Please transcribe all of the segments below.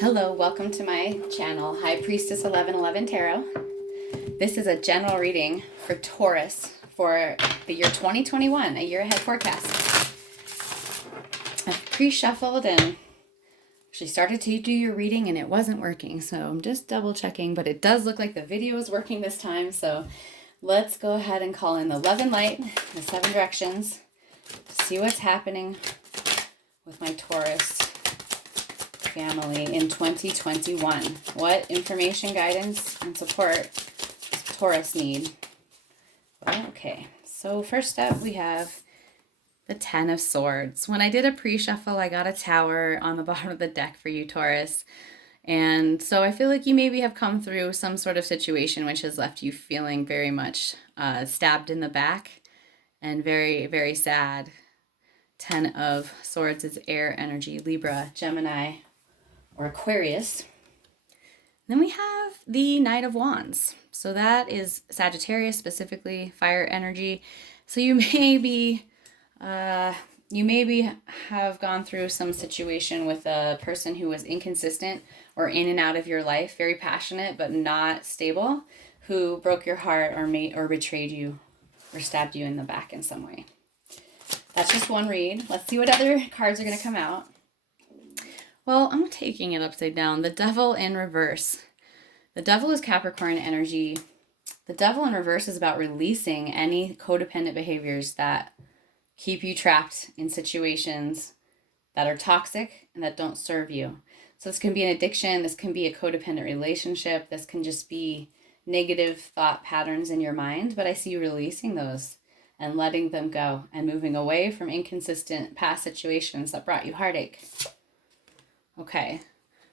Hello, welcome to my channel, High Priestess 1111 Tarot. This is a general reading for Taurus for the year 2021, a year ahead forecast. I've pre-shuffled and actually started to do your reading and it wasn't working, so I'm just double checking, but it does look like the video is working this time, so let's go ahead and call in the love and light, the 7 directions, see what's happening with my Taurus family in 2021. What information, guidance, and support does Taurus need? Well, okay, so first up we have the 10 of Swords. When I did a pre-shuffle, I got a tower on the bottom of the deck for you, Taurus. And so I feel like you maybe have come through some sort of situation which has left you feeling very much stabbed in the back and very, very sad. 10 of Swords is air energy, Libra, Gemini, or Aquarius. Then we have the Knight of Wands. So that is Sagittarius, specifically fire energy. So you maybe have gone through some situation with a person who was inconsistent or in and out of your life, very passionate but not stable, who broke your heart or betrayed you or stabbed you in the back in some way. That's just one read. Let's see what other cards are going to come out. Well, I'm taking it upside down. The Devil in reverse. The Devil is Capricorn energy. The Devil in reverse is about releasing any codependent behaviors that keep you trapped in situations that are toxic and that don't serve you. So this can be an addiction. This can be a codependent relationship. This can just be negative thought patterns in your mind. But I see you releasing those and letting them go and moving away from inconsistent past situations that brought you heartache. Okay,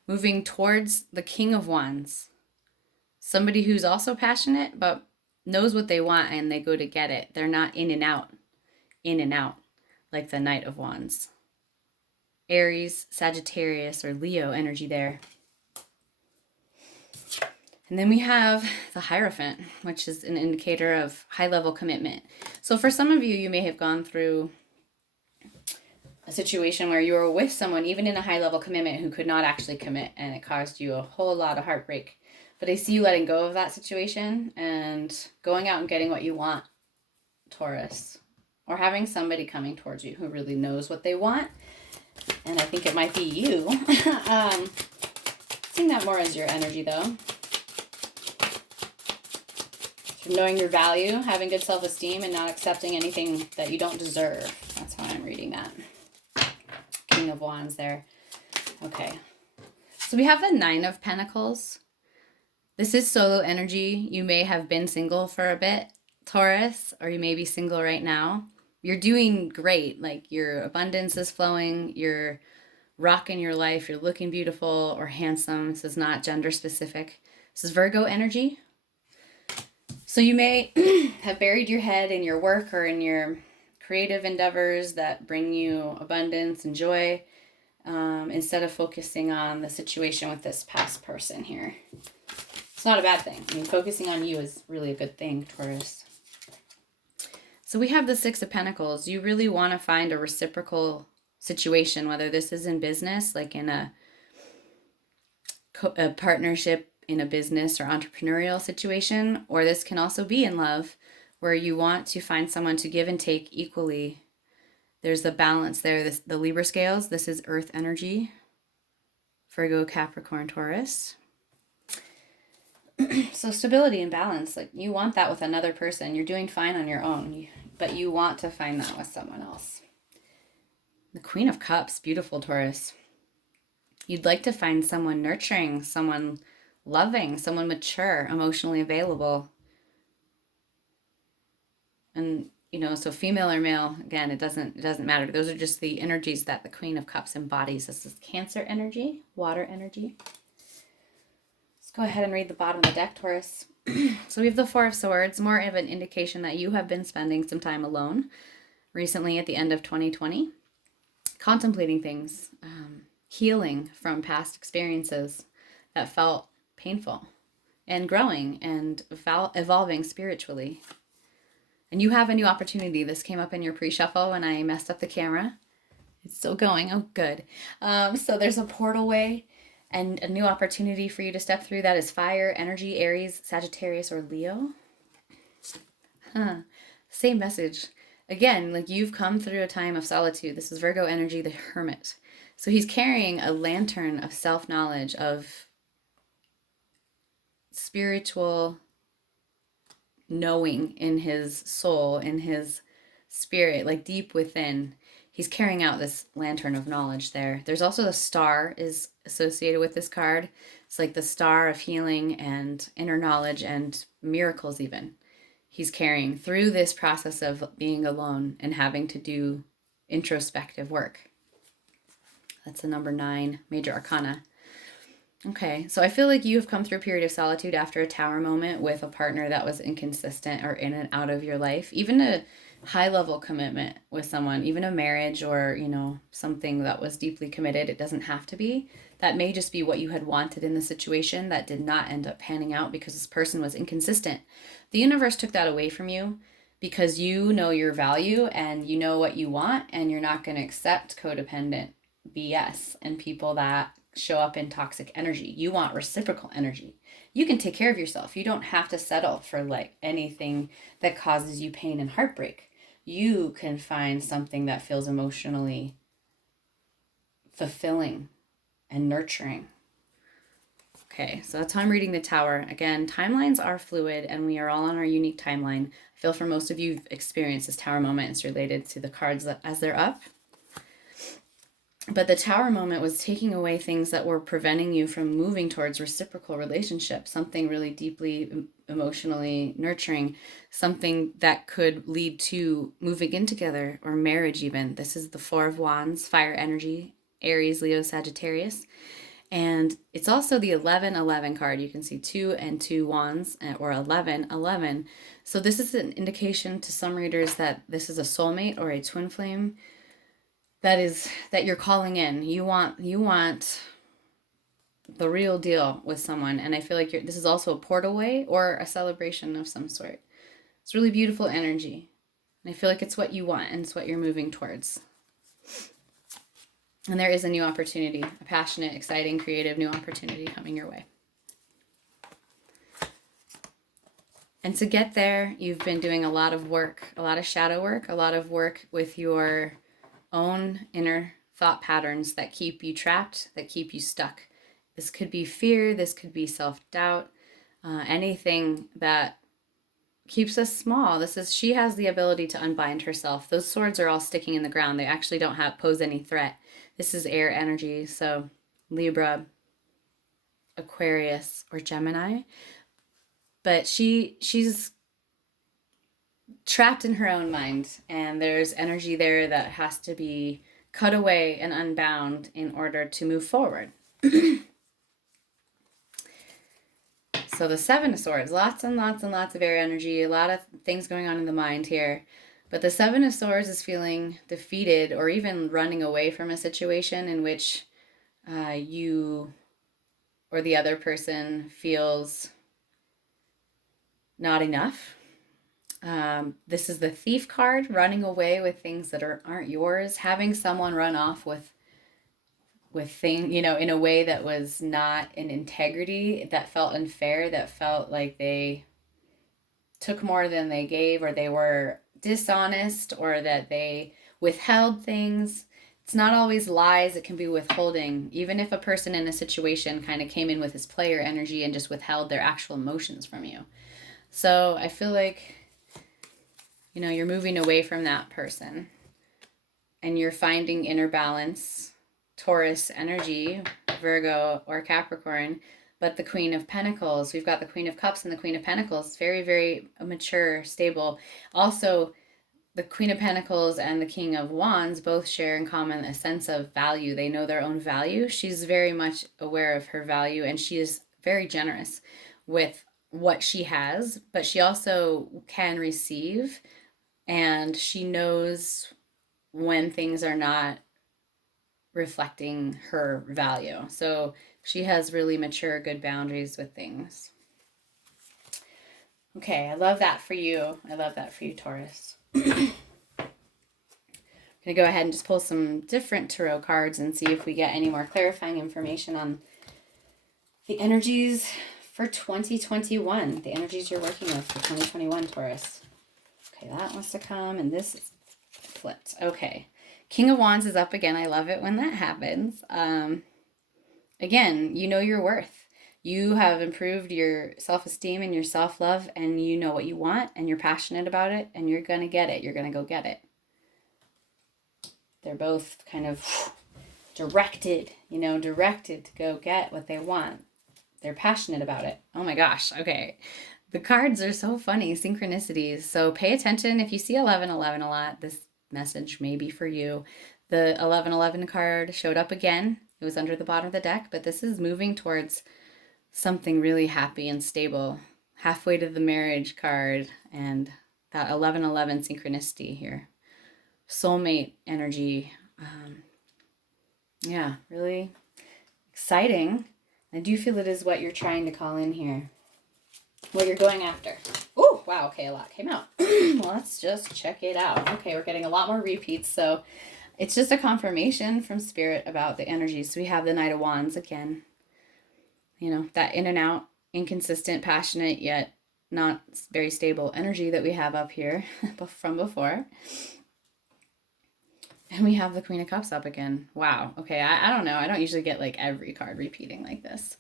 moving towards the King of Wands. Somebody who's also passionate, but knows what they want and they go to get it. They're not in and out, like the Knight of Wands. Aries, Sagittarius, or Leo energy there. And then we have the Hierophant, which is an indicator of high-level commitment. So for some of you, you may have gone through a situation where you were with someone, even in a high-level commitment, who could not actually commit, and it caused you a whole lot of heartbreak. But I see you letting go of that situation and going out and getting what you want, Taurus. Or having somebody coming towards you who really knows what they want. And I think it might be you. Seeing that more as your energy, though. Knowing your value, having good self-esteem, and not accepting anything that you don't deserve. That's how I'm reading that. King of Wands there. Okay. So we have the 9 of Pentacles. This is solo energy. You may have been single for a bit, Taurus, or you may be single right now. You're doing great. Like, your abundance is flowing. You're rocking your life. You're looking beautiful or handsome. This is not gender specific. This is Virgo energy. So you may have buried your head in your work or in your creative endeavors that bring you abundance and joy, instead of focusing on the situation with this past person here. It's not a bad thing. I mean, focusing on you is really a good thing, Taurus. So we have the 6 of Pentacles. You really want to find a reciprocal situation, whether this is in business, like in a partnership in a business or entrepreneurial situation, or this can also be in love, where you want to find someone to give and take equally. There's the balance there. The Libra scales, this is earth energy. Virgo, Capricorn, Taurus. So stability and balance, like you want that with another person. You're doing fine on your own, but you want to find that with someone else. The Queen of Cups, beautiful, Taurus. You'd like to find someone nurturing, someone loving, someone mature, emotionally available. And, so female or male, again, it doesn't matter. Those are just the energies that the Queen of Cups embodies. This is Cancer energy, water energy. Let's go ahead and read the bottom of the deck, Taurus. So we have the 4 of Swords, more of an indication that you have been spending some time alone recently at the end of 2020, contemplating things, healing from past experiences that felt painful, and growing and evolving spiritually. And you have a new opportunity. This came up in your pre-shuffle when I messed up the camera. It's still going. Oh, good. So there's a portal way And a new opportunity for you to step through that is fire, energy, Aries, Sagittarius, or Leo. Same message. Again, like you've come through a time of solitude. This is Virgo energy, the Hermit. So he's carrying a lantern of self-knowledge, of spiritual knowing in his soul, in his spirit, like deep within. He's carrying out this lantern of knowledge there. There's also the star is associated with this card. It's like the star of healing and inner knowledge and miracles even. He's carrying through this process of being alone and having to do introspective work. That's the number 9 major arcana. Okay, so I feel like you have come through a period of solitude after a tower moment with a partner that was inconsistent or in and out of your life. Even a high-level commitment with someone, even a marriage or, something that was deeply committed. It doesn't have to be. That may just be what you had wanted in the situation that did not end up panning out because this person was inconsistent. The universe took that away from you because you know your value and you know what you want, and you're not going to accept codependent BS and people that show up in toxic energy. You want reciprocal energy. You can take care of yourself. You don't have to settle for like anything that causes you pain and heartbreak. You can find something that feels emotionally fulfilling and nurturing. Okay, so that's how I'm reading the Tower. Again, timelines are fluid and we are all on our unique timeline. I feel for most of you have experienced this Tower moment. It's related to the cards as they're up. But the Tower moment was taking away things that were preventing you from moving towards reciprocal relationships, something really deeply emotionally nurturing, something that could lead to moving in together or marriage even. This is the 4 of Wands, fire energy, Aries, Leo, Sagittarius. And it's also the 11-11 card. You can see 2 and 2 wands, or 11-11. So this is an indication to some readers that this is a soulmate or a twin flame that you're calling in. You want the real deal with someone. And I feel like this is also a portal way or a celebration of some sort. It's really beautiful energy. And I feel like it's what you want and it's what you're moving towards. And there is a new opportunity, a passionate, exciting, creative new opportunity coming your way. And to get there, you've been doing a lot of work, a lot of shadow work, a lot of work with your own inner thought patterns that keep you trapped, that keep you stuck. This could be fear, this could be self-doubt, anything that keeps us small. She has the ability to unbind herself. Those swords are all sticking in the ground. They actually don't pose any threat. This is air energy, so Libra, Aquarius, or Gemini. But she's trapped in her own mind, and there's energy there that has to be cut away and unbound in order to move forward. So the 7 of Swords, lots and lots and lots of air energy, a lot of things going on in the mind here. But the 7 of Swords is feeling defeated or even running away from a situation in which you or the other person feels not enough. This is the Thief card, running away with things that aren't yours, having someone run off with things, in a way that was not in integrity, that felt unfair, that felt like they took more than they gave, or they were dishonest, or that they withheld things. It's not always lies, it can be withholding. Even if a person in a situation kind of came in with his player energy and just withheld their actual emotions from you. So I feel like, you're moving away from that person and you're finding inner balance, Taurus energy, Virgo or Capricorn. But the Queen of Pentacles, we've got the Queen of Cups and the Queen of Pentacles, very, very mature, stable. Also, the Queen of Pentacles and the King of Wands both share in common a sense of value. They know their own value. She's very much aware of her value, and she is very generous with what she has, but she also can receive, and she knows when things are not reflecting her value. So she has really mature, good boundaries with things. Okay, I love that for you. I love that for you, Taurus. I'm going to go ahead and just pull some different tarot cards and see if we get any more clarifying information on The energies for 2021. The energies you're working with for 2021, Taurus. Okay, that wants to come, and this is flipped. Okay. King of Wands is up again. I love it when that happens. Again, you know your worth. You have improved your self-esteem and your self-love, and you know what you want, and you're passionate about it, and you're going to get it. You're going to go get it. They're both kind of directed to go get what they want. They're passionate about it. Oh my gosh. Okay. The cards are so funny. Synchronicities. So pay attention. If you see 1111 a lot, this message may be for you. The 1111 card showed up again. It was under the bottom of the deck, but this is moving towards something really happy and stable. Halfway to the marriage card, and that 1111 synchronicity here. Soulmate energy. Yeah, really exciting. I do feel it is what you're trying to call in here. What you're going after. Oh, wow. Okay, a lot came out. Let's just check it out. Okay, we're getting a lot more repeats. So it's just a confirmation from Spirit about the energies. So we have the Knight of Wands again. You know, that in and out, inconsistent, passionate, yet not very stable energy that we have up here from before. And we have the Queen of Cups up again. Wow. Okay, I don't know. I don't usually get like every card repeating like this.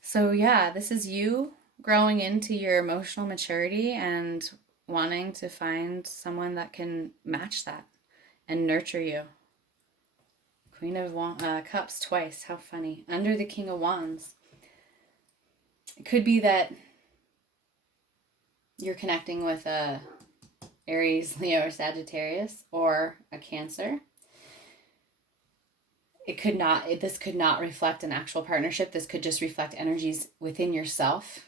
So yeah, this is you growing into your emotional maturity and wanting to find someone that can match that and nurture you. Queen of Cups twice. How funny. Under the King of Wands. It could be that you're connecting with a Aries, Leo, or Sagittarius, or a Cancer. This could not reflect an actual partnership. This could just reflect energies within yourself.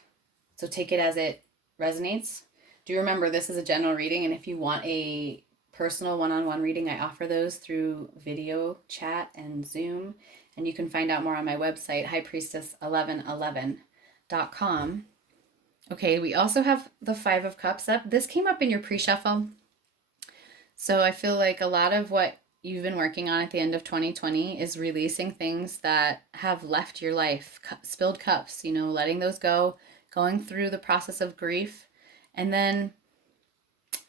So take it as it resonates. Do remember this is a general reading, and if you want a personal one-on-one reading, I offer those through video chat and Zoom, and you can find out more on my website, highpriestess1111.com. Okay, we also have the Five of Cups up. This came up in your pre-shuffle. So I feel like a lot of what you've been working on at the end of 2020 is releasing things that have left your life, spilled cups, letting those go, going through the process of grief. And then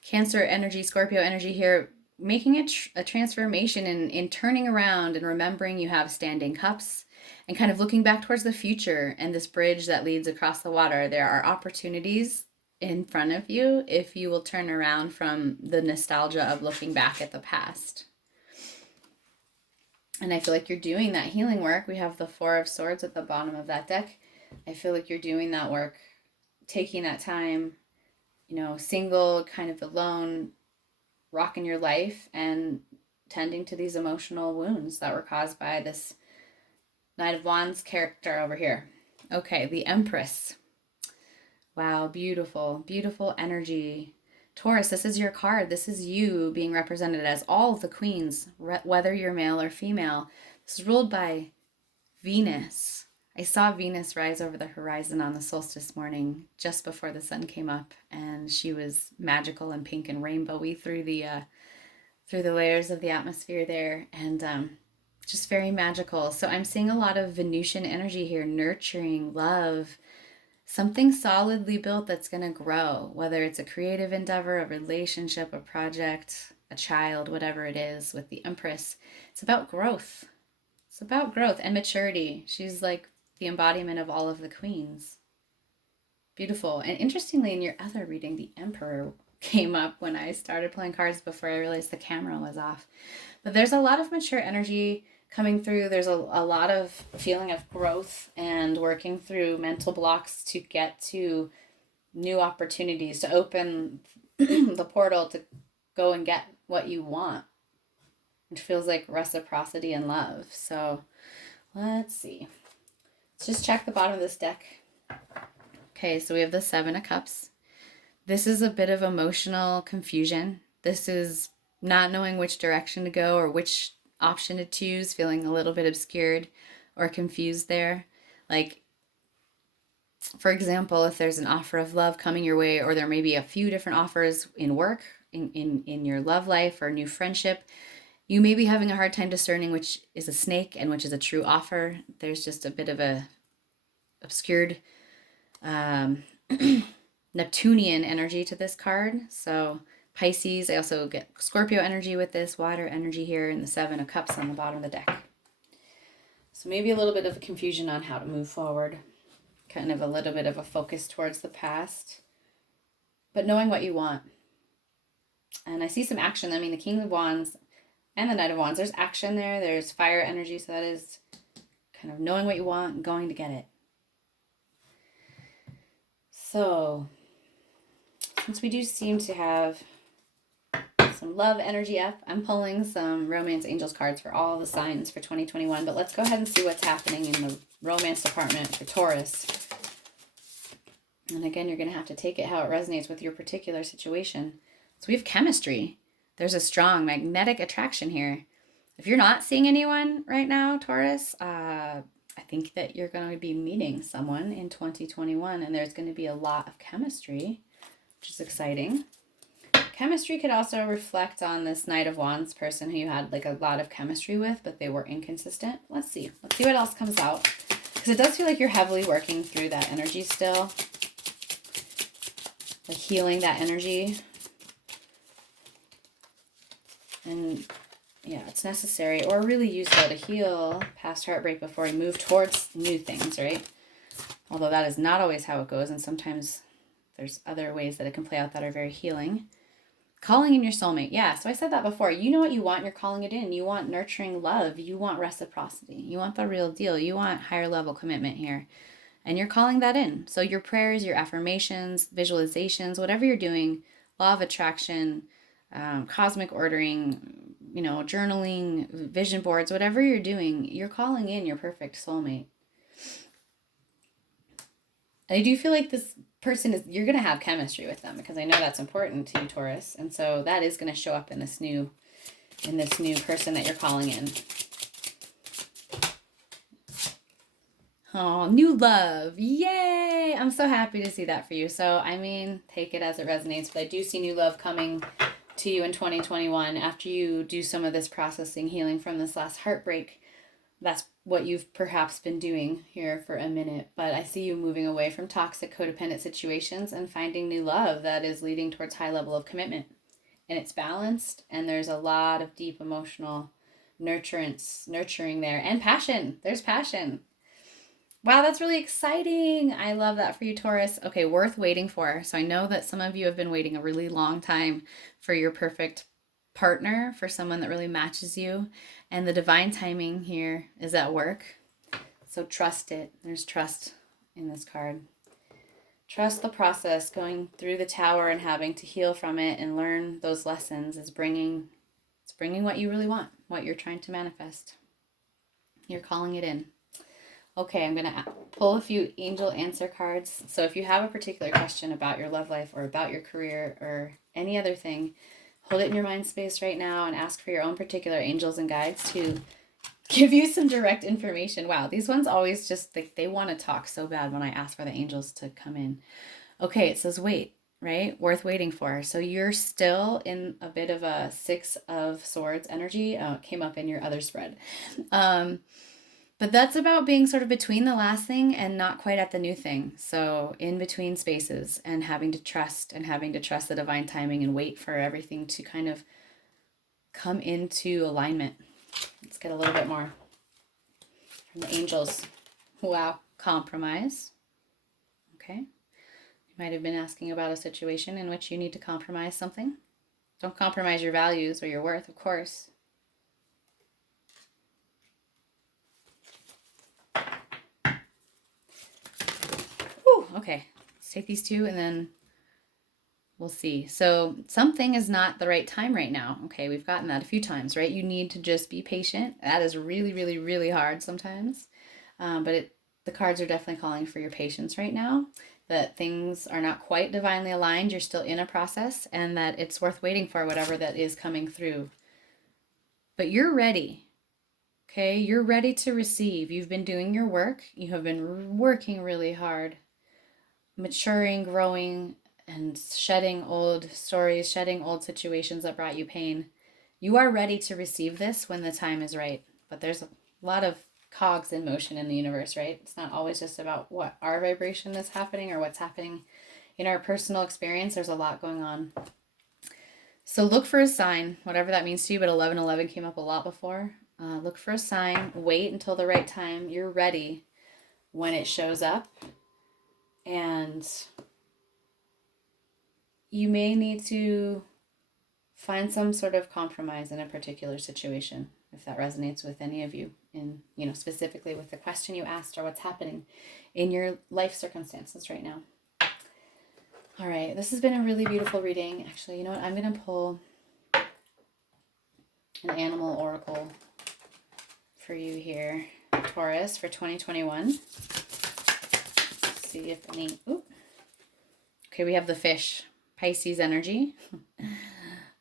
Cancer energy, Scorpio energy here, making a transformation in turning around and remembering you have standing cups and kind of looking back towards the future and this bridge that leads across the water. There are opportunities in front of you if you will turn around from the nostalgia of looking back at the past. And I feel like you're doing that healing work. We have the Four of Swords at the bottom of that deck. I feel like you're doing that work, taking that time, single, kind of alone, rocking your life and tending to these emotional wounds that were caused by this Knight of Wands character over here. Okay, the Empress. Wow, beautiful, beautiful energy. Taurus, this is your card. This is you being represented as all of the queens, whether you're male or female. This is ruled by Venus. I saw Venus rise over the horizon on the solstice morning just before the sun came up, and she was magical and pink and rainbowy through the layers of the atmosphere there, and just very magical. So I'm seeing a lot of Venusian energy here, nurturing, love, something solidly built that's going to grow, whether it's a creative endeavor, a relationship, a project, a child, whatever it is with the Empress. It's about growth. It's about growth and maturity. She's like the embodiment of all of the queens. Beautiful. And interestingly, in your other reading, the Emperor came up when I started playing cards before I realized the camera was off. But there's a lot of mature energy coming through. There's a lot of feeling of growth and working through mental blocks to get to new opportunities, to open the portal to go and get what you want. It feels like reciprocity and love. So let's see. Let's just check the bottom of this deck. Okay, so we have the Seven of Cups. This is a bit of emotional confusion. This is not knowing which direction to go or which option to choose, feeling a little bit obscured or confused there. Like, for example, if there's an offer of love coming your way, or there may be a few different offers in work, in your love life or new friendship, you may be having a hard time discerning which is a snake and which is a true offer. There's just a bit of a obscured Neptunian energy to this card. So Pisces, I also get Scorpio energy with this, water energy here, and the Seven of Cups on the bottom of the deck. So maybe a little bit of confusion on how to move forward. Kind of a little bit of a focus towards the past. But knowing what you want. And I see some action. I mean, the King of Wands and the Knight of Wands. There's action there. There's fire energy. So that is kind of knowing what you want and going to get it. So, since we do seem to have some love energy up, I'm pulling some romance angels cards for all the signs for 2021. But let's go ahead and see what's happening in the romance department for Taurus. And again, you're going to have to take it how it resonates with your particular situation. So we have chemistry. There's a strong magnetic attraction here. If you're not seeing anyone right now, Taurus, I think that you're going to be meeting someone in 2021, and there's going to be a lot of chemistry, which is exciting. Chemistry could also reflect on this Knight of Wands person who you had like a lot of chemistry with, but they were inconsistent. Let's see. Let's see what else comes out. Because it does feel like you're heavily working through that energy still. Like healing that energy. And yeah, it's necessary or really useful to heal past heartbreak before we move towards new things, right? Although that is not always how it goes, and sometimes there's other ways that it can play out that are very healing. Calling in your soulmate. Yeah, so I said that before. You know what you want, you're calling it in. You want nurturing love. You want reciprocity. You want the real deal. You want higher level commitment here. And you're calling that in. So your prayers, your affirmations, visualizations, whatever you're doing, law of attraction, cosmic ordering, journaling, vision boards, whatever you're doing, you're calling in your perfect soulmate. I do feel like this person you're going to have chemistry with them because I know that's important to you, Taurus. And so that is going to show up in this new person that you're calling in. Oh, new love. Yay. I'm so happy to see that for you. So, I mean, take it as it resonates, but I do see new love coming to you in 2021 after you do some of this processing, healing from this last heartbreak. That's what you've perhaps been doing here for a minute, but I see you moving away from toxic codependent situations and finding new love that is leading towards high level of commitment. And it's balanced, and there's a lot of deep emotional nurturing there, and passion. There's passion. Wow, that's really exciting. I love that for you, Taurus. Okay, worth waiting for. So I know that some of you have been waiting a really long time for your perfect partner, for someone that really matches you. And the divine timing here is at work. So trust it. There's trust in this card. Trust the process. Going through the tower and having to heal from it and learn those lessons is bringing what you really want, what you're trying to manifest. You're calling it in. Okay, I'm going to pull a few angel answer cards. So if you have a particular question about your love life or about your career or any other thing, hold it in your mind space right now and ask for your own particular angels and guides to give you some direct information. Wow, these ones always just, they want to talk so bad when I ask for the angels to come in. Okay, it says wait, right? Worth waiting for. So you're still in a bit of a Six of Swords energy. It came up in your other spread. But that's about being sort of between the last thing and not quite at the new thing. So in between spaces and having to trust the divine timing and wait for everything to kind of come into alignment. Let's get a little bit more from the angels. Wow. Compromise. Okay. You might have been asking about a situation in which you need to compromise something. Don't compromise your values or your worth, of course. Okay, let's take these two and then we'll see. So something is not the right time right now. Okay, we've gotten that a few times, right? You need to just be patient. That is really, really, really hard sometimes. But the cards are definitely calling for your patience right now, that things are not quite divinely aligned. You're still in a process and that it's worth waiting for whatever that is coming through. But you're ready. Okay, you're ready to receive. You've been doing your work. You have been working really hard. Maturing, growing, and shedding old stories, shedding old situations that brought you pain. You are ready to receive this when the time is right. But there's a lot of cogs in motion in the universe, right? It's not always just about what our vibration is happening or what's happening in our personal experience. There's a lot going on. So look for a sign, whatever that means to you, but 1111 came up a lot before. Look for a sign, wait until the right time. You're ready when it shows up. And you may need to find some sort of compromise in a particular situation, if that resonates with any of you, in, specifically with the question you asked or what's happening in your life circumstances right now. All right, this has been a really beautiful reading. Actually, you know what? I'm going to pull an animal oracle for you here, Taurus, for 2021. See if any... Ooh. Okay, we have the fish, Pisces energy.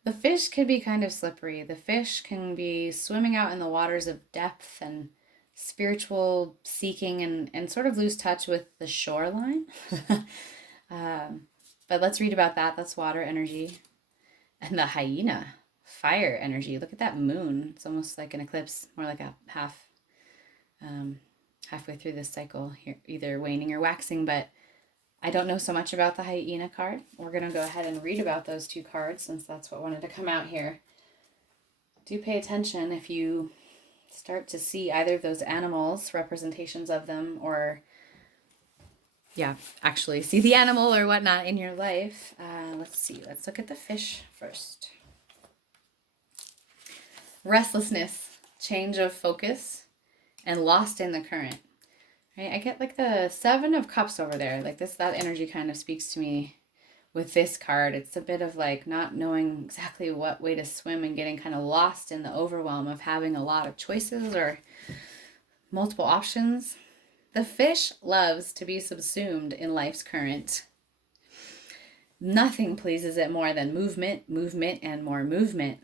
The fish could be kind of slippery. The fish can be swimming out in the waters of depth and spiritual seeking and sort of lose touch with the shoreline. But let's read about that. That's water energy. And the hyena, fire energy. Look at that moon. It's almost like an eclipse, more like a halfway through this cycle here, either waning or waxing. But I don't know so much about the hyena card. We're going to go ahead and read about those two cards since that's what wanted to come out here. Do pay attention if you start to see either of those animals, representations of them, or actually see the animal or whatnot in your life. Let's see. Let's look at the fish first. Restlessness, change of focus, and lost in the current. Right? I get like the 7 of Cups over there. Like that energy kind of speaks to me with this card. It's a bit of like not knowing exactly what way to swim and getting kind of lost in the overwhelm of having a lot of choices or multiple options. The fish loves to be subsumed in life's current. Nothing pleases it more than movement, and more movement.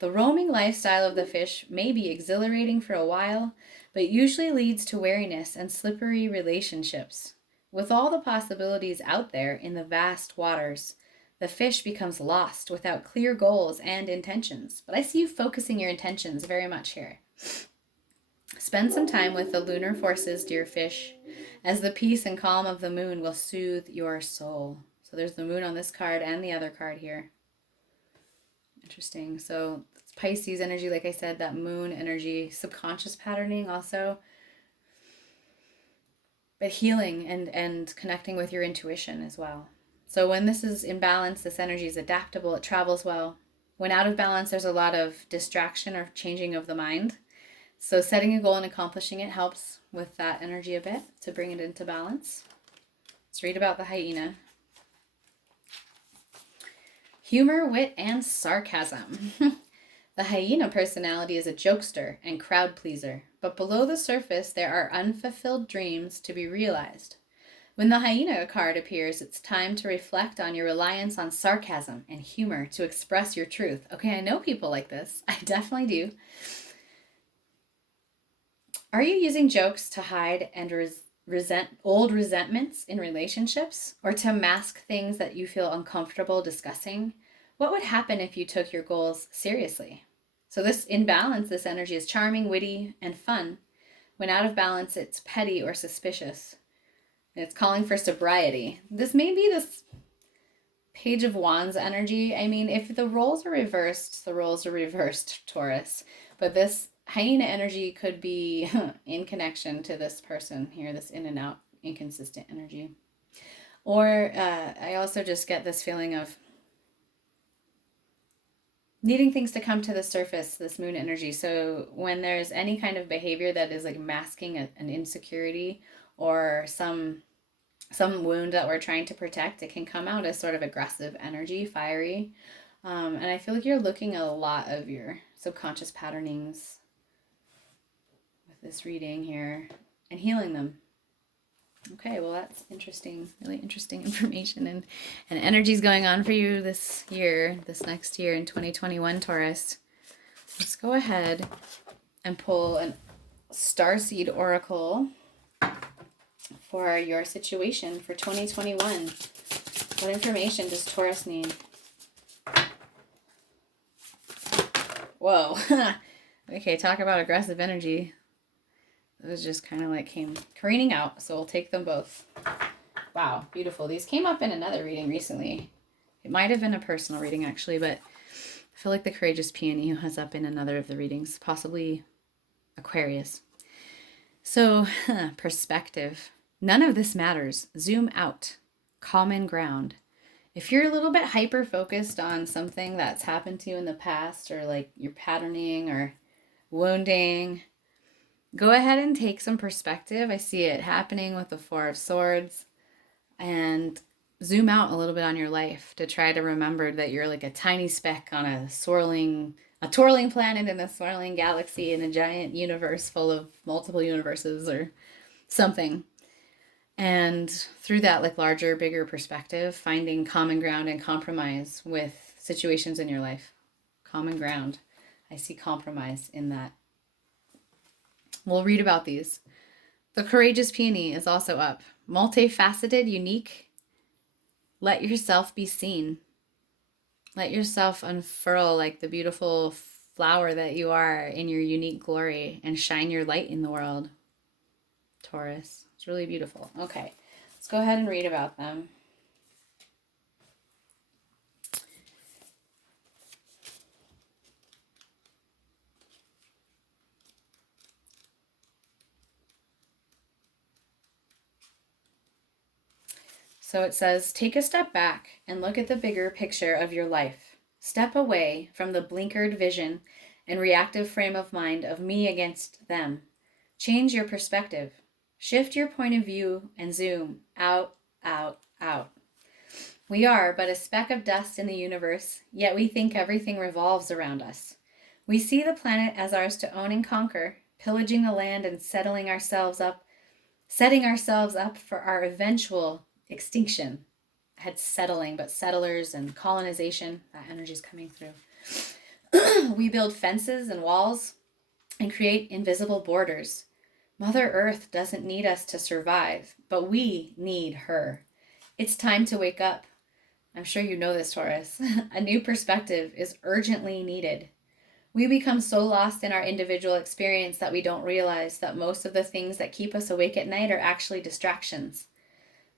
The roaming lifestyle of the fish may be exhilarating for a while, but usually leads to weariness and slippery relationships. With all the possibilities out there in the vast waters, the fish becomes lost without clear goals and intentions. But I see you focusing your intentions very much here. Spend some time with the lunar forces, dear fish, as the peace and calm of the moon will soothe your soul. So there's the moon on this card and the other card here. Interesting. So it's Pisces energy, like I said, that moon energy, subconscious patterning also. But healing and connecting with your intuition as well. So when this is in balance, this energy is adaptable, it travels well. When out of balance, there's a lot of distraction or changing of the mind. So setting a goal and accomplishing it helps with that energy a bit to bring it into balance. Let's read about the hyena. Humor, wit, and sarcasm. The hyena personality is a jokester and crowd pleaser, but below the surface there are unfulfilled dreams to be realized. When the hyena card appears, it's time to reflect on your reliance on sarcasm and humor to express your truth. Okay, I know people like this. I definitely do. Are you using jokes to hide and resent old resentments in relationships, or to mask things that you feel uncomfortable discussing? What would happen if you took your goals seriously? So this in balance, this energy is charming, witty, and fun. When out of balance, it's petty or suspicious. And it's calling for sobriety. This may be this Page of Wands energy. I mean, if the roles are reversed, the roles are reversed, Taurus. But this hyena energy could be in connection to this person here, this in and out, inconsistent energy. Or I also just get this feeling of needing things to come to the surface, this moon energy. So when there's any kind of behavior that is like masking an insecurity or some wound that we're trying to protect, it can come out as sort of aggressive energy, fiery. And I feel like you're looking at a lot of your subconscious patternings with this reading here and healing them. Okay, well, that's interesting, really interesting information and energies going on for you this year, this next year in 2021, Taurus. Let's go ahead and pull a Starseed Oracle for your situation for 2021. What information does Taurus need? Whoa. Okay, talk about aggressive energy. It was just kind of like came careening out, so we'll take them both. Wow, beautiful. These came up in another reading recently. It might have been a personal reading, actually, but I feel like the Courageous Peony was up in another of the readings, possibly Aquarius. So, perspective. None of this matters. Zoom out. Common ground. If you're a little bit hyper-focused on something that's happened to you in the past, or like you're patterning or wounding, go ahead and take some perspective. I see it happening with the Four of Swords. And zoom out a little bit on your life to try to remember that you're like a tiny speck on a twirling planet in a swirling galaxy in a giant universe full of multiple universes or something. And through that like larger, bigger perspective, finding common ground and compromise with situations in your life. Common ground. I see compromise in that. We'll read about these. The Courageous Peony is also up. Multifaceted, unique. Let yourself be seen. Let yourself unfurl like the beautiful flower that you are in your unique glory and shine your light in the world. Taurus. It's really beautiful. Okay, let's go ahead and read about them. So it says, take a step back and look at the bigger picture of your life. Step away from the blinkered vision and reactive frame of mind of me against them. Change your perspective. Shift your point of view and zoom out, out, out. We are but a speck of dust in the universe, yet we think everything revolves around us. We see the planet as ours to own and conquer, pillaging the land and setting ourselves up for our eventual extinction. I had settling, but settlers and colonization, that energy is coming through. We build fences and walls and create invisible borders. Mother Earth doesn't need us to survive, but we need her. It's time to wake up. I'm sure you know this, Taurus. A new perspective is urgently needed. We become so lost in our individual experience that we don't realize that most of the things that keep us awake at night are actually distractions.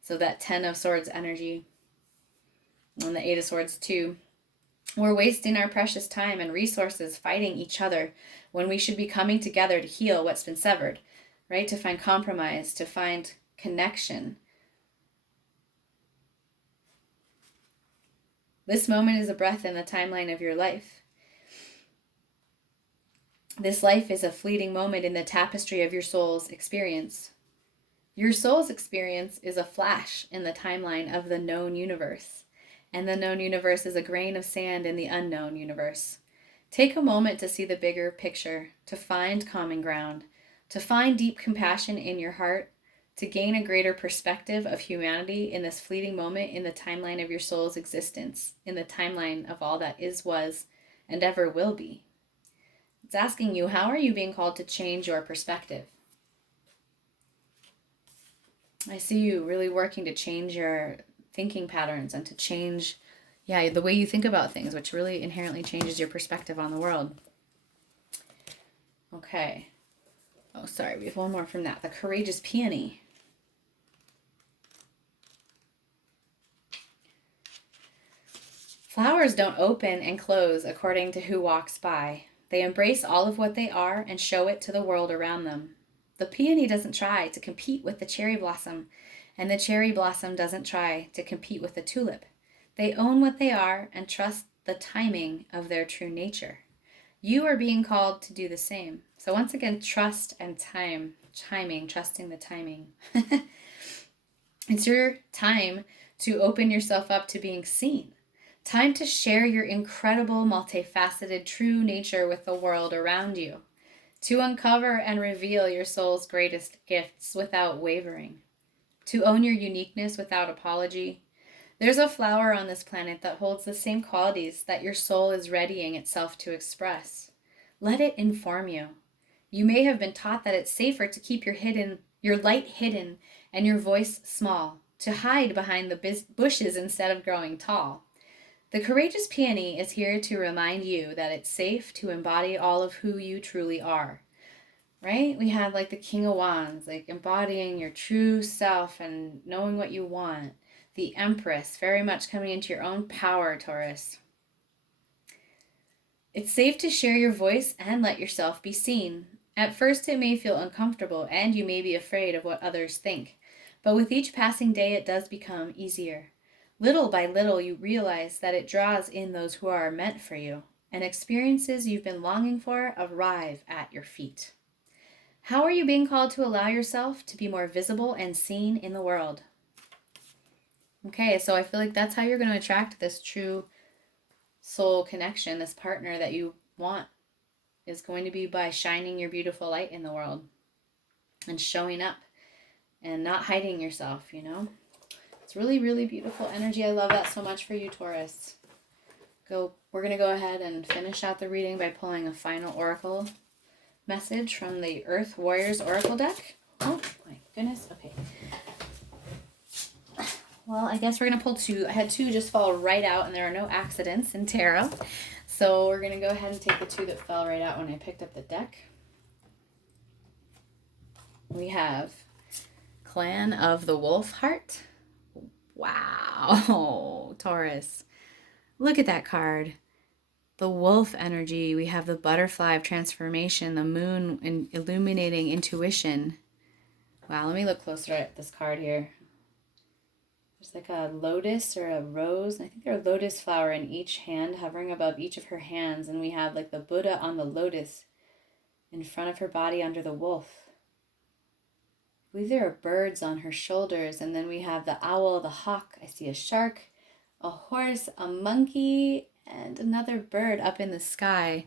So that 10 of Swords energy and the 8 of Swords too. We're wasting our precious time and resources fighting each other when we should be coming together to heal what's been severed, right? To find compromise, to find connection. This moment is a breath in the timeline of your life. This life is a fleeting moment in the tapestry of your soul's experience. Your soul's experience is a flash in the timeline of the known universe, and the known universe is a grain of sand in the unknown universe. Take a moment to see the bigger picture, to find common ground, to find deep compassion in your heart, to gain a greater perspective of humanity in this fleeting moment in the timeline of your soul's existence, in the timeline of all that is, was, and ever will be. It's asking you, how are you being called to change your perspective? I see you really working to change your thinking patterns and to change, the way you think about things, which really inherently changes your perspective on the world. Okay. Oh, sorry, we have one more from that. The Courageous Peony. Flowers don't open and close according to who walks by. They embrace all of what they are and show it to the world around them. The peony doesn't try to compete with the cherry blossom, and the cherry blossom doesn't try to compete with the tulip. They own what they are and trust the timing of their true nature. You are being called to do the same. So once again, trust and timing, trusting the timing. It's your time to open yourself up to being seen. Time to share your incredible, multifaceted, true nature with the world around you. To uncover and reveal your soul's greatest gifts without wavering. To own your uniqueness without apology. There's a flower on this planet that holds the same qualities that your soul is readying itself to express. Let it inform you. You may have been taught that it's safer to keep your light hidden and your voice small, to hide behind the bushes instead of growing tall. The Courageous Peony is here to remind you that it's safe to embody all of who you truly are. right? We have like the King of Wands, like embodying your true self and knowing what you want. The Empress, very much coming into your own power, Taurus. It's safe to share your voice and let yourself be seen. At first, it may feel uncomfortable and you may be afraid of what others think. But with each passing day, it does become easier. Little by little, you realize that it draws in those who are meant for you, and experiences you've been longing for arrive at your feet. How are you being called to allow yourself to be more visible and seen in the world? Okay, so I feel like that's how you're going to attract this true soul connection, this partner that you want, is going to be by shining your beautiful light in the world and showing up and not hiding yourself, you know? It's really, really beautiful energy. I love that so much for you, Taurus. We're going to go ahead and finish out the reading by pulling a final oracle message from the Earth Warriors Oracle deck. Oh, my goodness. Okay. Well, I guess we're going to pull two. I had two just fall right out, and there are no accidents in tarot. So we're going to go ahead and take the two that fell right out when I picked up the deck. We have Clan of the Wolf Heart. Wow, Taurus. Look at that card. The wolf energy. We have the butterfly of transformation, the moon and illuminating intuition. Wow, let me look closer at this card here. There's like a lotus or a rose. I think there's a lotus flower in each hand, hovering above each of her hands. And we have like the Buddha on the lotus in front of her body under the wolf. I believe there are birds on her shoulders. And then we have the owl, the hawk. I see a shark, a horse, a monkey, and another bird up in the sky.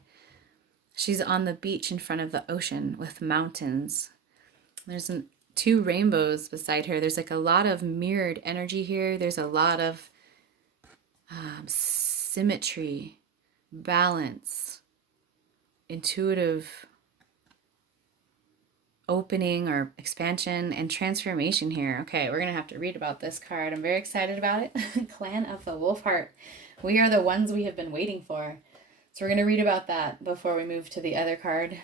She's on the beach in front of the ocean with mountains. There's two rainbows beside her. There's like a lot of mirrored energy here. There's a lot of symmetry, balance, intuitive opening or expansion and transformation here. Okay, we're going to have to read about this card. I'm very excited about it. Clan of the Wolf Heart. We are the ones we have been waiting for. So we're going to read about that before we move to the other card.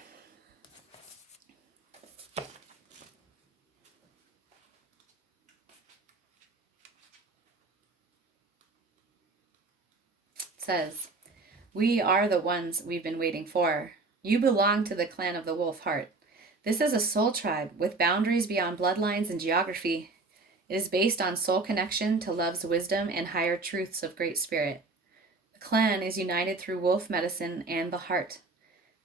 It says, "We are the ones we've been waiting for. You belong to the Clan of the Wolf Heart. This is a soul tribe with boundaries beyond bloodlines and geography. It is based on soul connection to love's wisdom and higher truths of Great Spirit. The clan is united through wolf medicine and the heart.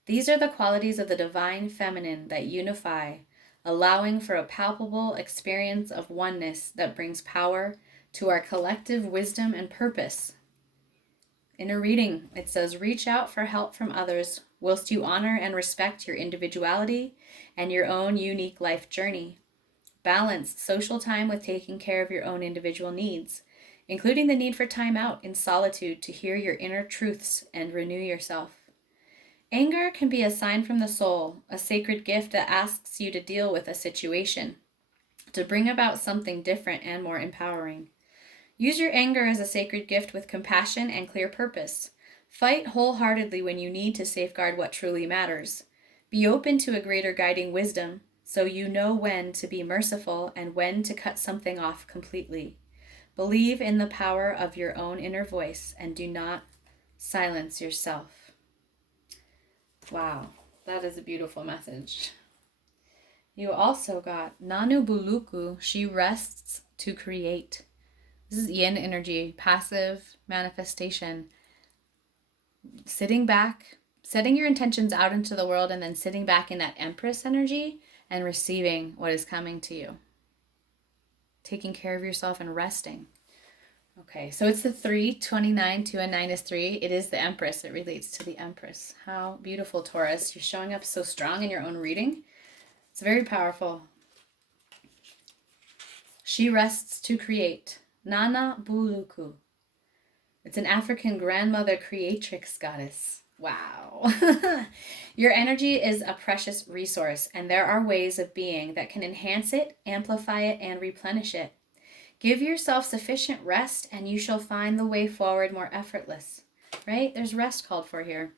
These are the qualities of the divine feminine that unify, allowing for a palpable experience of oneness that brings power to our collective wisdom and purpose." In a reading, it says, "Reach out for help from others whilst you honor and respect your individuality and your own unique life journey. Balance social time with taking care of your own individual needs, including the need for time out in solitude to hear your inner truths and renew yourself. Anger can be a sign from the soul, a sacred gift that asks you to deal with a situation, to bring about something different and more empowering. Use your anger as a sacred gift with compassion and clear purpose. Fight wholeheartedly when you need to safeguard what truly matters. Be open to a greater guiding wisdom, so you know when to be merciful and when to cut something off completely. Believe in the power of your own inner voice and do not silence yourself." Wow, that is a beautiful message. You also got Nanu Buluku, she rests to create. This is yin energy, passive manifestation. Sitting back, setting your intentions out into the world, and then sitting back in that Empress energy and receiving what is coming to you. Taking care of yourself and resting. Okay, so it's the 3, 29, 2 and 9 is 3. It is the Empress. It relates to the Empress. How beautiful, Taurus. You're showing up so strong in your own reading. It's very powerful. She rests to create. Nana Buluku. It's an African grandmother creatrix goddess. Wow. Your energy is a precious resource, and there are ways of being that can enhance it, amplify it, and replenish it. Give yourself sufficient rest, and you shall find the way forward more effortless. Right? There's rest called for here.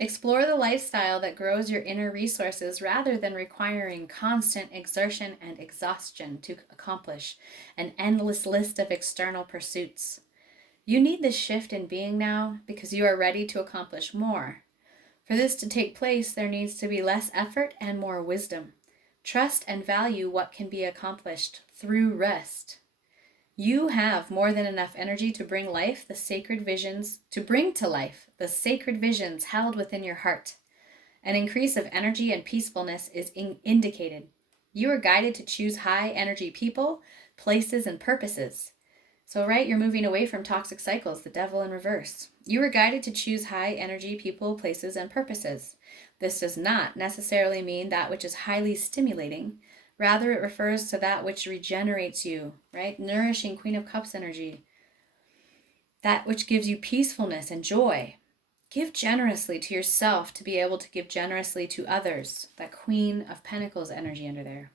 Explore the lifestyle that grows your inner resources rather than requiring constant exertion and exhaustion to accomplish an endless list of external pursuits. You need this shift in being now because you are ready to accomplish more. For this to take place, there needs to be less effort and more wisdom. Trust and value what can be accomplished through rest. You have more than enough energy to bring to life the sacred visions held within your heart. An increase of energy and peacefulness is indicated. You are guided to choose high energy people, places, and purposes. So, right, you're moving away from toxic cycles, the devil in reverse. You are guided to choose high energy people, places, and purposes. This does not necessarily mean that which is highly stimulating. Rather, it refers to that which regenerates you, right? Nourishing Queen of Cups energy. That which gives you peacefulness and joy. Give generously to yourself to be able to give generously to others. That Queen of Pentacles energy under there.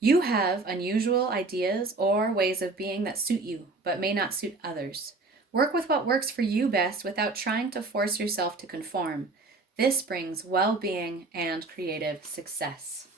You have unusual ideas or ways of being that suit you, but may not suit others. Work with what works for you best without trying to force yourself to conform. This brings well-being and creative success.